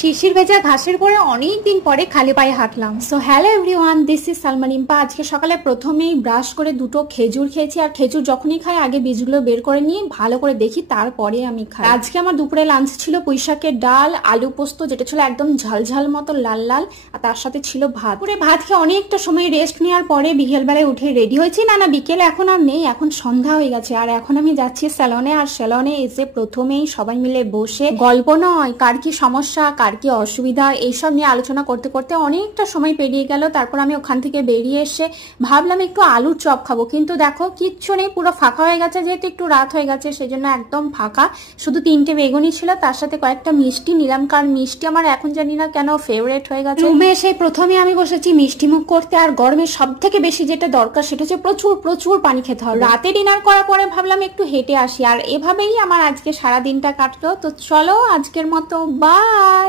শিশির ভেজা ঘাসের পরে অনেকদিন পরে খালি পায়ে হাঁটলাম। So hello everyone, this is Salma Rimpa. আজকে সকালে প্রথমেই ব্রাশ করে দুটো খেজুর খেয়েছি। আর খেজুর যখনই খাই আগে বীজগুলো বের করে নিয়ে ভালো করে দেখি, তারপরে আমি খাই। আজকে আমার দুপুরে লাঞ্চ ছিল পুঁইশাকের ডাল, আলু পোস্ত, যেটা ছিল একদম ঝালঝাল মতো লাল লাল, আর তার সাথে ছিল ভাত। পুরো ভাত খেয়ে অনেকটা সময় রেস্ট নেওয়ার পরে বিকেলবেলায় উঠে রেডি হয়েছি। না বিকেল এখন আর নেই, এখন সন্ধ্যা হয়ে গেছে। আর এখন আমি যাচ্ছি স্যালনে। আর স্যালনে এসে প্রথমেই সবাই মিলে বসে গল্প নয়, কার কি সমস্যা কার কি অসুবিধা এইসব নিয়ে আলোচনা করতে করতে অনেকটা সময় পেরিয়ে গেল। তারপর আমি ওখান থেকে বেরিয়ে এসে ভাবলাম একটু আলুর চপ খাবো, কিন্তু দেখো কিচ্ছু নেই, পুরো ফাঁকা হয়ে গেছে। যেহেতু একটু রাত হয়ে গেছে সেজন্য একদম ফাঁকা, শুধু 3টে বেগুনি ছিল, তার সাথে কয়েকটা মিষ্টি নিলাম, কারণ মিষ্টি আমার এখন জানি না কেন ফেভারিট হয়ে গেছে। রুমে এসে প্রথমে আমি বসেছি মিষ্টি মুখ করতে। আর গরমে সব থেকে বেশি যেটা দরকার সেটা হচ্ছে প্রচুর প্রচুর পানি খেতে হবে। রাতে ডিনার করার পরে ভাবলাম একটু হেঁটে আসি, আর এভাবেই আমার আজকে সারা দিনটা কাটলো। তো চলো আজকের মতো বাই।